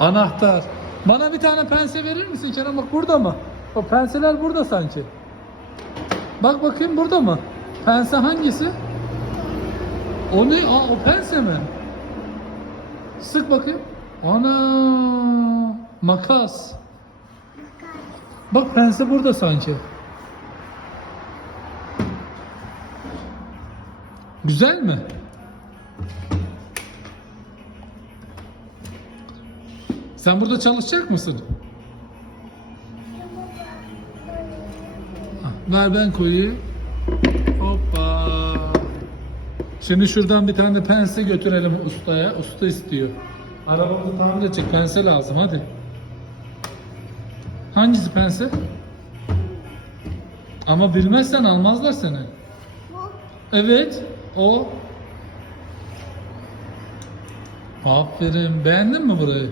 Anahtar. Bana bir tane pense verir misin Kerem? Bak burada mı? O penseler burada sanki. Bak bakayım burada mı? Pense hangisi? O ne? Aa o pense mi? Sık bakayım. Ana makas. Bak pense burada sanki. Güzel mi? Sen burada çalışacak mısın? Ver ben koyayım. Hoppa. Şimdi şuradan bir tane pense götürelim ustaya. Usta istiyor. Arabamızı tamir edecek pense lazım hadi. Hangisi pense? Ama bilmezsen almazlar seni. Evet, o. Aferin. Beğendin mi burayı?